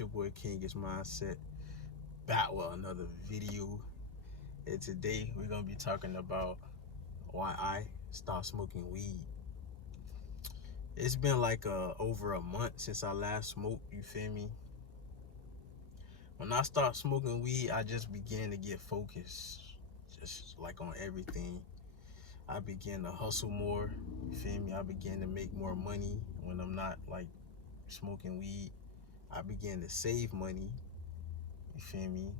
your boy King is Mindset, back with another video. And today we're gonna be talking about why I stopped smoking weed. It's been like over a month since I last smoked, you feel me? When I stopped smoking weed, I just began to get focused, just like on everything. I began to hustle more, you feel me? I began to make more money when I'm not like smoking weed. I began to save money, you feel me?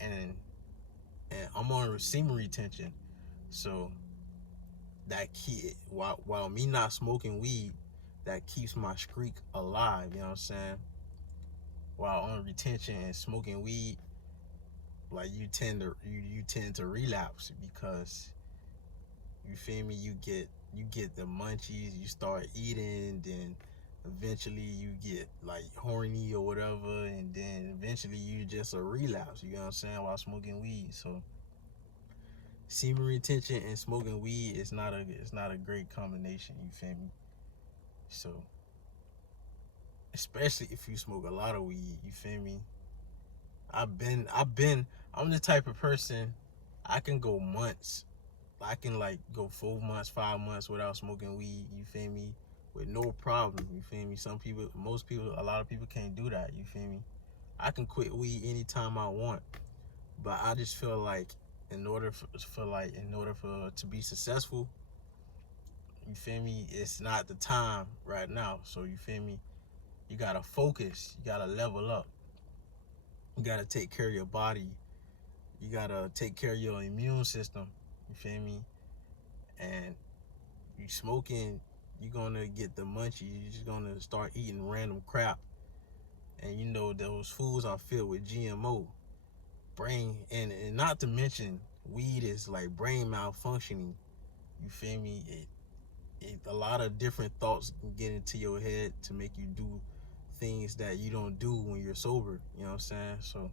And and I'm on semen retention. So that key while me not smoking weed, that keeps my streak alive, you know what I'm saying? While on retention and smoking weed, like you tend to relapse because you feel me, you get the munchies, you start eating, then eventually you get like horny or whatever, and then eventually you just a relapse, you know what I'm saying, while smoking weed. So semen retention and smoking weed is not a great combination, you feel me? So especially if you smoke a lot of weed, you feel me? I'm the type of person, I can go months. I can like go 4 months, 5 months without smoking weed, you feel me? With no problem, you feel me? Most people, a lot of people can't do that, you feel me? I can quit weed anytime I want, but I just feel like in order for to be successful, you feel me, it's not the time right now. So you feel me, you gotta focus, you gotta level up, you gotta take care of your body, you gotta take care of your immune system, you feel me? And you smoking, you're gonna get the munchies, you're just gonna start eating random crap. And you know those foods are filled with GMO. Brain, and not to mention, weed is like brain malfunctioning, you feel me? A lot of different thoughts can get into your head to make you do things that you don't do when you're sober, you know what I'm saying? So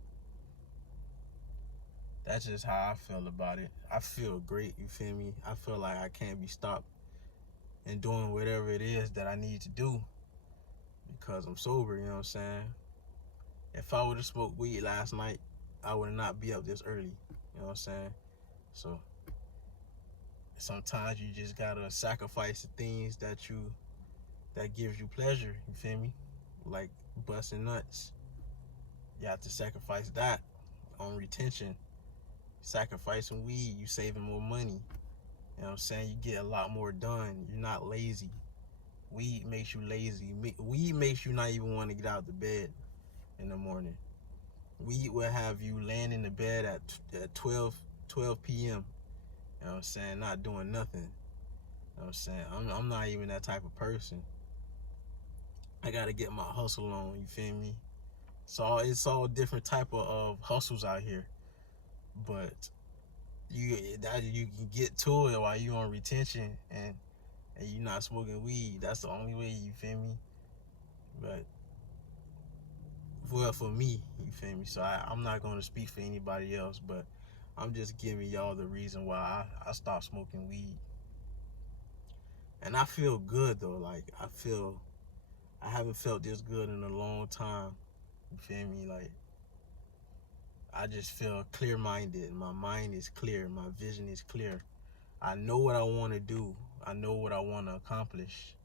that's just how I feel about it. I feel great, you feel me? I feel like I can't be stopped in doing whatever it is that I need to do because I'm sober, you know what I'm saying? If I would have smoked weed last night, I would not be up this early, you know what I'm saying? So sometimes you just gotta sacrifice the things that gives you pleasure, you feel me? Like busting nuts. You have to sacrifice that on retention. Sacrificing weed, you saving more money. You know what I'm saying? You get a lot more done. You're not lazy. Weed makes you lazy. Weed makes you not even want to get out of the bed in the morning. Weed will have you laying in the bed at 12 p.m. You know what I'm saying? Not doing nothing. You know what I'm saying? I'm not even that type of person. I gotta get my hustle on, you feel me? So it's all different type of hustles out here. But you can get to it while you on retention and you not smoking weed. That's the only way, you feel me? But well, for me, you feel me? So I'm not gonna speak for anybody else, but I'm just giving y'all the reason why I stopped smoking weed. And I feel good though. Like I haven't felt this good in a long time. You feel me? Like I just feel clear-minded. My mind is clear. My vision is clear. I know what I want to do. I know what I want to accomplish.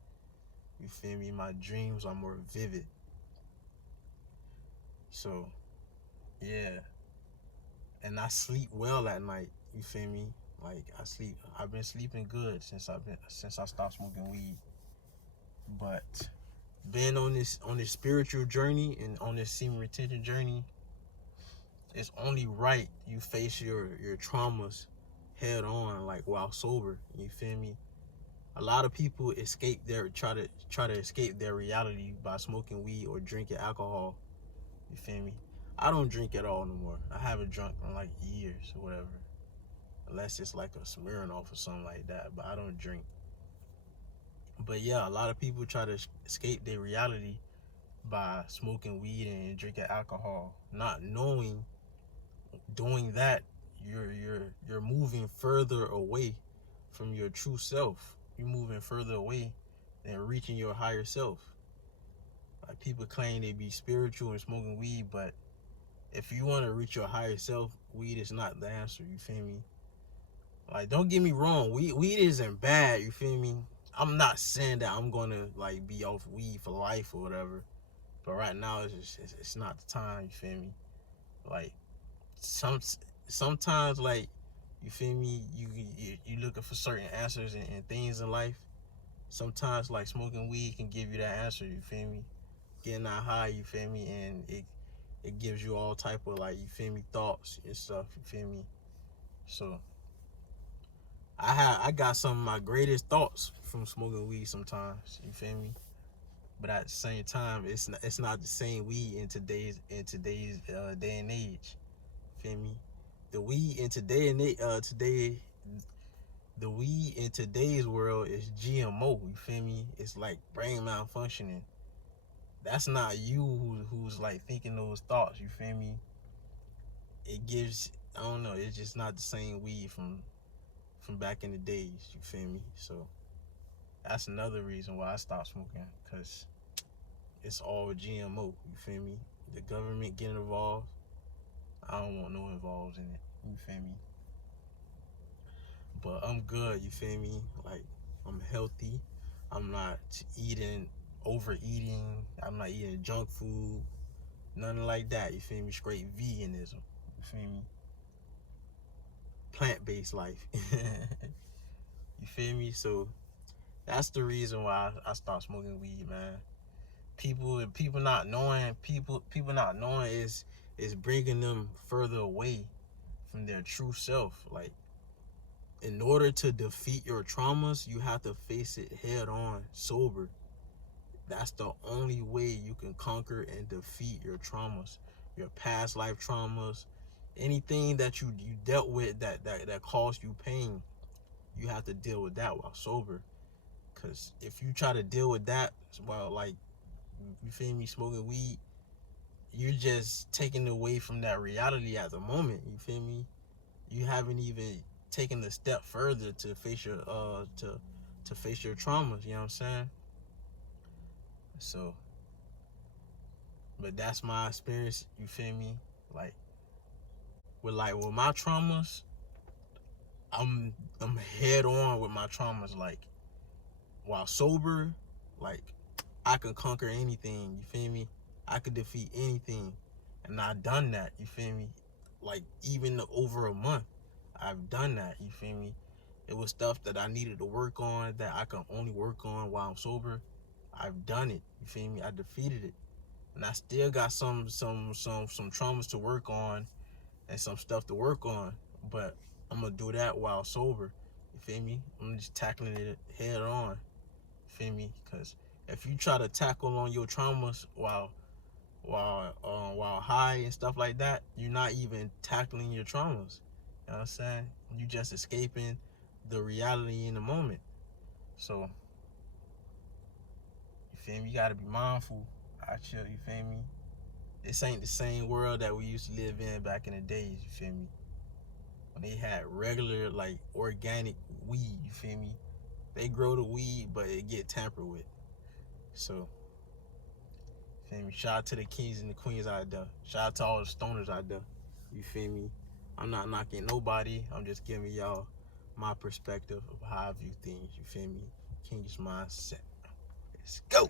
You feel me? My dreams are more vivid. So, yeah. And I sleep well at night. You feel me? Like I've been sleeping good since I stopped smoking weed. But being on this spiritual journey and on this semen retention journey, it's only right you face your traumas head on, like while sober. You feel me? A lot of people try to escape their reality by smoking weed or drinking alcohol. You feel me? I don't drink at all no more. I haven't drunk in like years or whatever, unless it's like a Smirnoff or something like that. But I don't drink. But yeah, a lot of people try to escape their reality by smoking weed and drinking alcohol, not knowing doing that you're moving further away from your true self. You're moving further away than reaching your higher self. Like, people claim they be spiritual and smoking weed, but if you want to reach your higher self, weed is not the answer. You feel me? Like, don't get me wrong, weed isn't bad. You feel me? I'm not saying that I'm gonna like be off weed for life or whatever, but right now it's not the time. You feel me? Like, sometimes, like, you feel me, you looking for certain answers and things in life. Sometimes, like, smoking weed can give you that answer. You feel me? Getting that high. You feel me? And it gives you all type of, like, you feel me, thoughts and stuff. You feel me? So I got some of my greatest thoughts from smoking weed sometimes. You feel me? But at the same time, it's not the same weed in today's day and age. Feel me? The weed in the weed in today's world is GMO. You feel me? It's like brain malfunctioning. That's not you who's like thinking those thoughts. You feel me? It gives, I don't know. It's just not the same weed from back in the days. You feel me? So that's another reason why I stopped smoking, because it's all GMO. You feel me? The government getting involved. I don't want no involved in it. You feel me? But I'm good. You feel me? Like, I'm healthy. I'm not overeating. I'm not eating junk food. Nothing like that. You feel me? Straight veganism. You feel me? Plant-based life. You feel me? So that's the reason why I stopped smoking weed, man. People not knowing is bringing them further away from their true self. Like, in order to defeat your traumas, you have to face it head on, sober. That's the only way you can conquer and defeat your traumas, your past life traumas, anything that you dealt with that caused you pain. You have to deal with that while sober. Because if you try to deal with that while, like, you feel me, smoking weed, you're just taking away from that reality at the moment. You feel me? You haven't even taken a step further to face your to face your traumas. You know what I'm saying? So, but that's my experience. You feel me? Like, with my traumas, I'm head on with my traumas. Like, while sober, like, I can conquer anything. You feel me? I could defeat anything, and I've done that. You feel me? Like, even over a month, I've done that. You feel me? It was stuff that I needed to work on that I can only work on while I'm sober. I've done it. You feel me? I defeated it, and I still got some traumas to work on and some stuff to work on. But I'm gonna do that while sober. You feel me? I'm just tackling it head on. You feel me? Because if you try to tackle on your traumas while high and stuff like that, you're not even tackling your traumas. You know what I'm saying? You just escaping the reality in the moment. So, you feel me? You gotta be mindful. I chill, you feel me? This ain't the same world that we used to live in back in the days, you feel me? When they had regular, like, organic weed, you feel me? They grow the weed, but it get tampered with. So, feel me? Shout out to the kings and the queens out there. Shout out to all the stoners out there. You feel me? I'm not knocking nobody. I'm just giving y'all my perspective of how I view things. You feel me? King's mindset. Let's go.